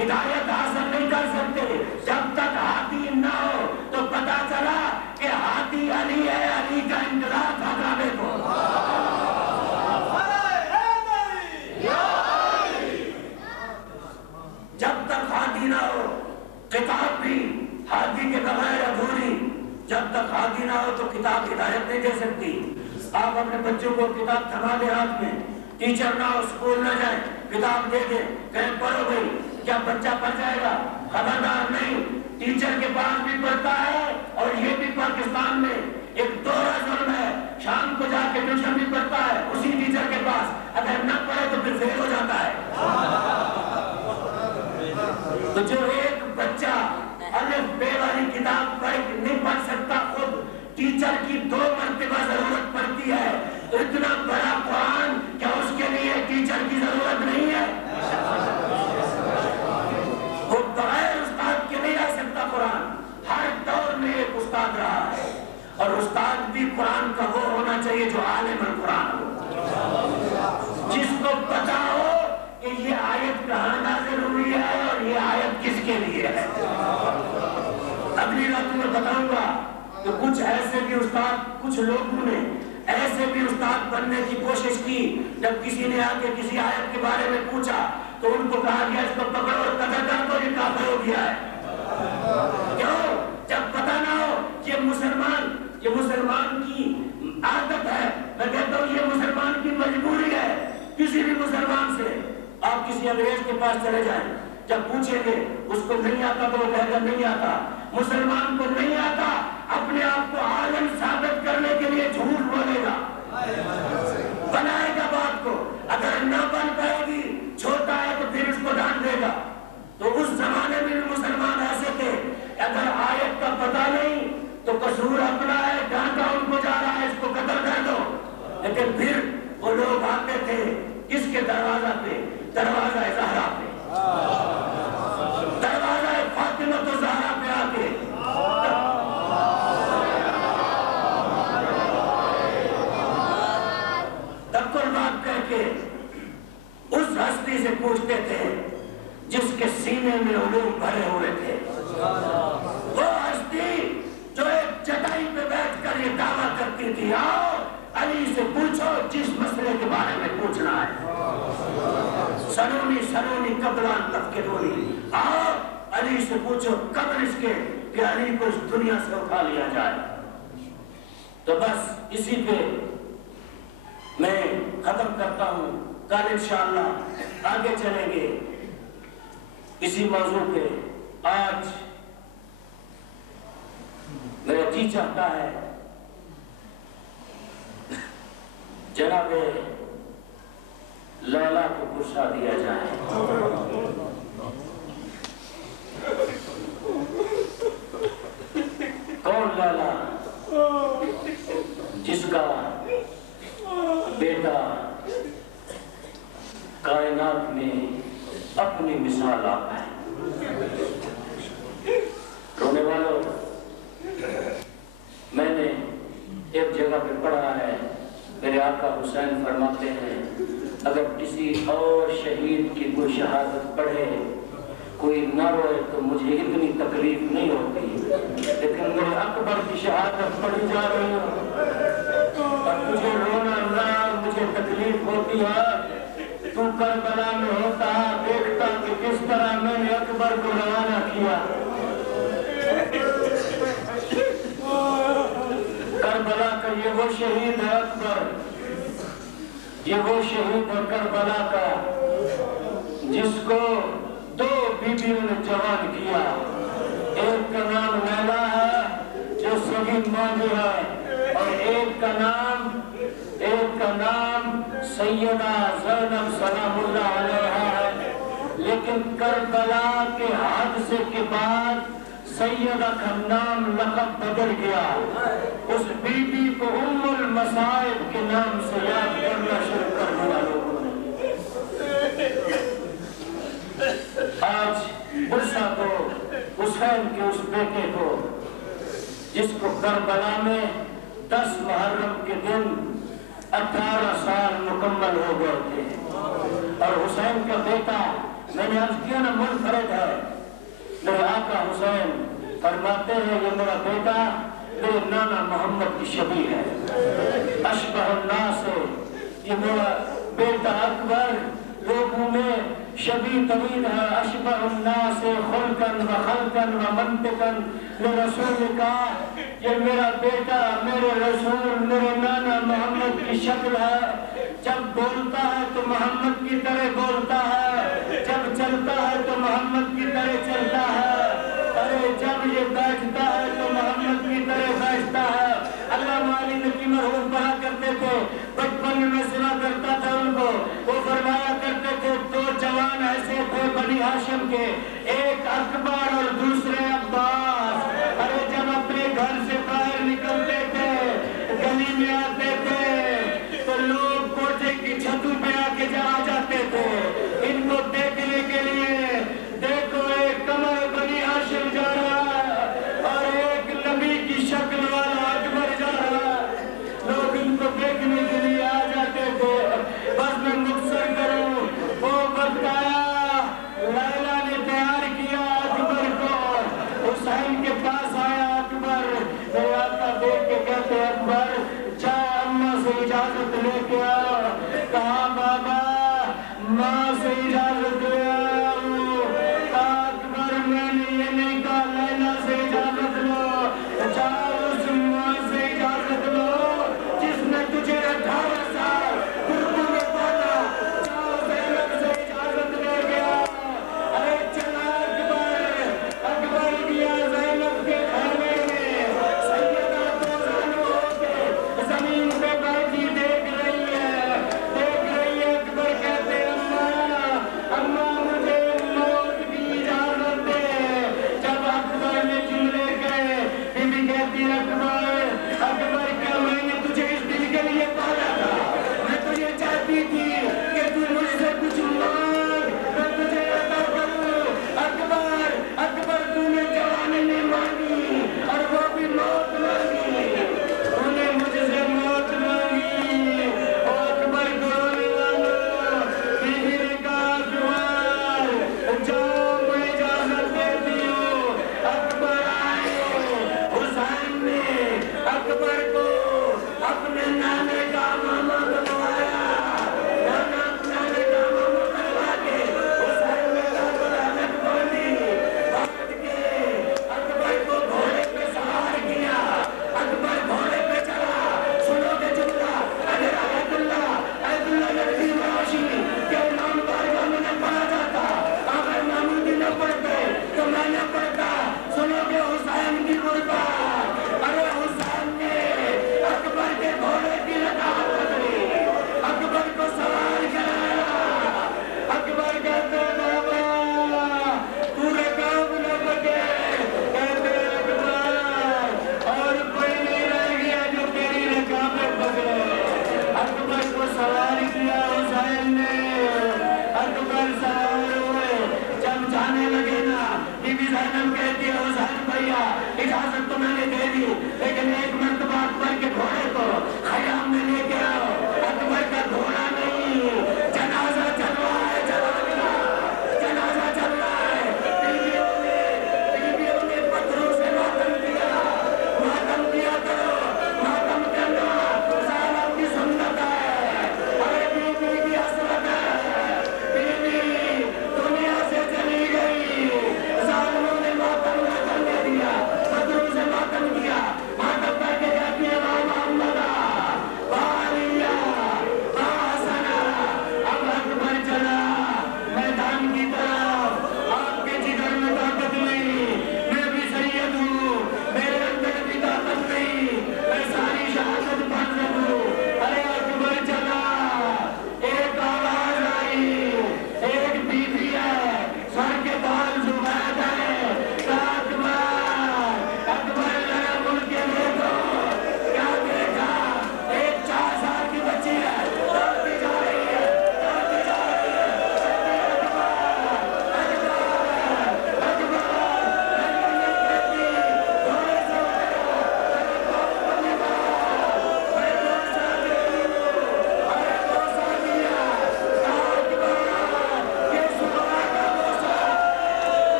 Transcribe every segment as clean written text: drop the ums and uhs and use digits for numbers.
ہدایت حاصل نہیں کر سکتے جب تک ہادی نہ ہو. تو پتا چلا کہ ہادی علی ہے، علی کا انتظار تھا کعبے کو. جب تک ہادی نہ ہو کتاب بھی ہادی کے بغیر ادھوری. جب تک ہادی نہ ہو تو کتاب ہدایت نہیں دے سکتی. آپ اپنے بچوں کو کتاب تھما دے ہاتھ میں، ٹیچر نہ ہو، اسکول نہ جائے، کتاب دے دے، کہیں پڑھو بھائی، کیا بچہ پڑھ جائے گا؟ خبردار نہیں. ٹیچر کے پاس بھی پڑھتا ہے، اور یہ بھی پاکستان میں ایک دورہ ظلم ہے. شام کو جا کے ٹیوشن بھی پڑھتا ہے اسی ٹیچر کے پاس، اگر نہ پڑھے تو پھر فیل ہو جاتا ہے. تو جو ایک بچہ الف بے والی کتاب نہیں پڑھ سکتا، خود ٹیچر کی 2 مرتبہ ضرورت پڑتی ہے. تو اتنا بڑا قرآن، کیا اس کے لیے ٹیچر کی ضرورت نہیں ہے؟ وہ بغیر استاد کے نہیں رہ سکتا. قرآن ہر دور میں ایک استاد رہا ہے، اور استاد بھی قرآن کا وہ ہونا چاہیے جو عالم القرآن ہو، جس کو پتا ہو کہ یہ آیت کہاں نازل ہوئی ہے اور یہ آیت کس کے لیے ہے. اگلی رات میں بتاؤں گا کہ کچھ ایسے بھی استاد، کچھ لوگوں نے ایسے بھی استاد بننے کی کوشش کی. جب کسی نے آ کے کسی آیت کے بارے میں پوچھا تو ان کو کہا گیا اس کو پکڑو اور قتل کر دو، یہ کافر ہو گیا ہے. کیوں؟ جب پتہ نہ ہو یہ مسلمان کی عادت ہے. میں کہتا ہوں یہ مسلمان کی مجبوری ہے. کسی بھی مسلمان سے آپ کسی انگریز کے پاس چلے جائیں، جب پوچھیں گے اس کو نہیں آتا تو وہ کہے گا نہیں آتا. مسلمان کو نہیں آتا، اپنے آپ کو عالم ثابت کرنے کے لیے جھوٹ بولے گا، بنائے گا بات کو. اگر نہ بن پائے گی، چھوٹا ہے تو پھر اس کو ڈانٹ دے گا. تو اس زمانے میں بھی مسلمان ایسے تھے، اگر آیت کا پتہ نہیں تو قصور اپنا ہے، ڈانٹا ان کو جا رہا ہے، اس کو قتل کر دو. لیکن پھر وہ لوگ آتے تھے کس کے دروازہ پہ؟ دروازہ زہرا پہ، دروازہ فاطمہ الزہرا پہ آ کے تقل بات کر کے اس ہستی سے پوچھتے تھے جس کے سینے میں علوم بھرے ہوئے تھے. وہ ہستی جو ایک چٹائی پہ بیٹھ کر یہ دعویٰ کرتی تھی آؤ علی سے پوچھو جس مسئلے کے بارے میں پوچھنا ہے. سنونی قبلان تفکرونی، آؤ علی سے پوچھو قبل اس کے کہ علی کو اس دنیا سے اٹھا لیا جائے. تو بس اسی پہ میں ختم کرتا ہوں. کل انشاءاللہ آگے چلیں گے اسی موضوع پہ. آج میرا جی چاہتا ہے جناب لیلا کو پرسا دیا جائے. کون لیلا؟ جس کا بیٹا کائنات میں اپنی مثال آپ ہے. رونے والوں، میں نے ایک جگہ پہ پڑھا ہے، میرے آقا حسین فرماتے ہیں اگر کسی اور شہید کی کوئی شہادت پڑھے کوئی نہ روئے تو مجھے اتنی تکلیف نہیں ہوتی، لیکن میرے اکبر کی شہادت پڑھی جا رہی ہے اور مجھے رونا نہ، مجھے تکلیف ہوتی ہے. تو کربلا میں ہوتا دیکھتا کہ کس طرح میں نے اکبر کو روانہ کیا. کربلا کا یہ وہ شہید ہے اکبر، یہ وہ شہید ہے کربلا کا جس کو 2 بیویوں نے جوان کیا. ایک کا نام لیلا ہے جو صغیر ماں بھی ہے، اور ایک کا نام سیدہ زینب سلام اللہ علیہا ہے. لیکن کربلا کے حادثے کے بعد سیدہ کا نام لقب بدل گیا. اس بی بی کو ام المصائب کے نام سے یاد کرنا شروع کر دیا لوگوں نے. آج برسا کو حسین کے اس بیٹے کو جس کو کربلا میں 10 محرم کے دن 18 سال مکمل ہو گئے تھے، اور حسین کا بیٹا میں نے عرض کیا نا منفرد ہے. میرے آقا حسین فرماتے ہیں یہ میرا بیٹا میرے نانا محمد کی شبیہ ہے. اشبہ الناس ہے یہ میرا بیٹا اکبر لوگوں میں شبیہ ترین ہے. اشبہ الناس خلقاً و خلقاً و منطقاً لرسول کا. یہ میرا بیٹا میرے رسول میرے نانا محمد کی شکل ہے. جب بولتا ہے تو محمد کی طرح بولتا ہے, جب چلتا ہے تو محمد کی طرح چلتا ہے, ارے جب یہ بیٹھتا ہے تو محمد کی طرح بیٹھتا ہے. علامہ علی نقی مرحوم پڑھا کرتے تھے, بچپن میں سنا کرتا تھا ان کو, وہ فرمایا کرتے تھے دو جوان ایسے تھے بنی ہاشم کے, ایک اکبر اور دوسرے عباس. ارے جب اپنے گھر سے باہر نکلتے تھے گلی میں آتے تھے تو لوگ کوٹھے کی چھتوں پہ آ کے جا جاتے تھے ان کو دیکھنے کے لیے. دیکھو ایک قمر بنی ہاشم جا رہا ہے اور ایک نبی کی شکل والا اکبر جا رہا ہے. لوگ ان کو دیکھنے کے لیے آ جاتے تھے. بس میں مختصر کروں, وہ وقت آیا لیلا نے تیار کیا اکبر کو, حسین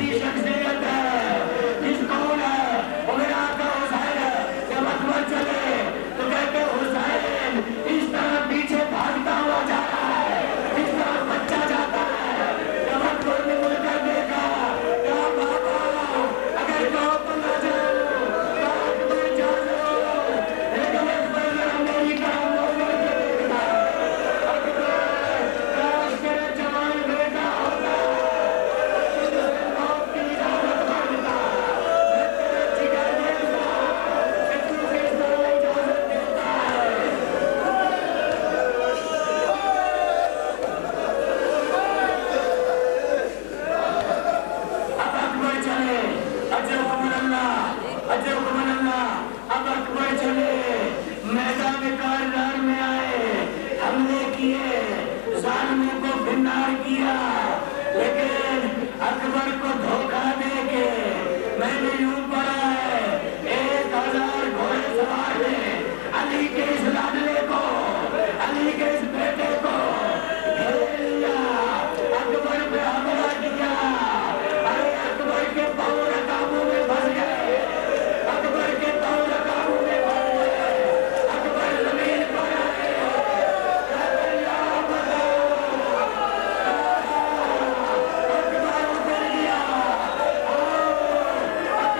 ایسی شخصیت ہے جس کون ہے وہ میرا آقا حسین ہے. جب اکبر چلے تو کہتے حسین اس طرح پیچھے بھاگتا ہوا جا رہا ہے جس طرح بچہ جاتا ہے. جب اکبر نے مڑ کر دیکھا کہا بابا اگر کہو تو نہ جاؤ تو اکبر جانو لیکن اکبر ذرا میری طرح موڑ کر کے دیکھنا. اکبر کاش میرا جوان بیٹا ہوتا موت کی اجازت مانگتا میں تیرے جگر دیتا کہ تو کس طرح اجازت دیتا ہے. اب اکبر چلے اجرکم اللہ اجرکم اللہ. اب اکبر چلے میدان کارزار میں آئے حملے کیے ظالموں کو بھنار کیا لیکن اکبر کو دھوکہ دے کے میں نے یوں پڑھا ہے 1000 گھوڑے سوار نے علی کے اس لاڈلے کو علی کے اس بیٹے کو گھیر لیا اکبر پہ حملہ کیا. ارے اکبر کے پاؤں رکابوں میں پھنس گئے اکبر کے پاؤں رکابوں میں پھنس گئے. اکبر زمین پر آئے کہتے یا بتاؤ اکبر اتر گیا. اکبر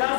10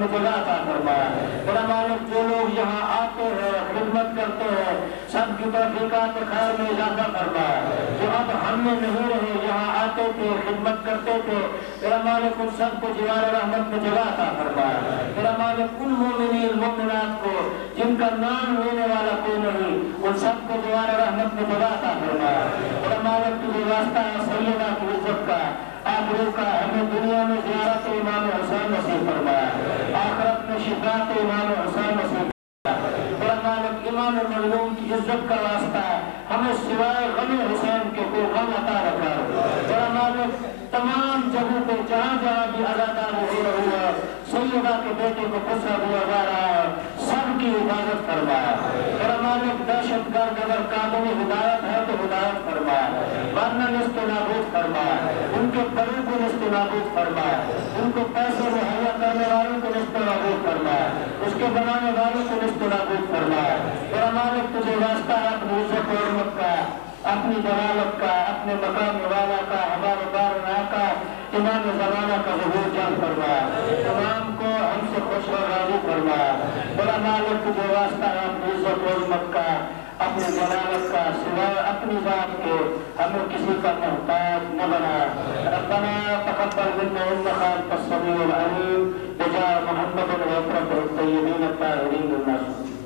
میں جگہ عطا فرما میرا مالک جو لوگ یہاں آتے ہیں خدمت کرتے ہیں سب کی توفیقات خیر میں اضافہ فرما جو اب ہم میں نہیں رہے یہاں آتے تھے خدمت کرتے تھے میرا مالک ان سب کو جوار رحمت میں جگہ عطا فرما میرا مالک ان مومنین مومنات کو جن کا نام لینے والا کوئی نہیں ان سب کو جوار رحمت میں جگہ عطا فرما میرا مالک تجھے واسطہ ہے سیدہ کی عزت کا آبرو کا ہمیں دنیا میں زیارت امام حسین نصیب فرما آخرت میں شفاعت امام حسین نصیب میرا مالک امام مظلوم کی عزت کا واسطہ ہے ہمیں سوائے غم حسین کے کوئی غم عطا رکھا میرا مالک تمام جگہوں پہ جہاں جہاں بھی ازادار ہو رہی ہے سیدہ کے بیٹے کو غصہ دیا جا رہا ہے سب کی حفاظت فرما میرا مالک دہشت گرد اگر قابل ہدایت ہے تو ہدایت فرما ورنہ نست و نابود فرما ان کے بڑوں کو نست و نابود فرما ان کو پیسے مہیا کرنے والوں کو نست و نابود فرما اس کے بنانے والوں کو نست و نابود فرما میرا مالک تجھے واسطہ ہے اپنی عزت و حرمت کا اپنی جلالت کا اپنے مقام والا کا ہمارے بار کا امام زمانہ کا ظہور جان فرما تمام کو ہم سے خوش و راضی فرما میرا مالک تجھے واسطہ ہے اپنی عزت و حرمت کا اپنی جلالت کا سوائے اپنی ذات کے ہمیں کسی کا محتاج نہ بنا ربنا تقبل منا انك انت السميع العليم بجاه محمد وعطرة الطيبين الطاهرين الناس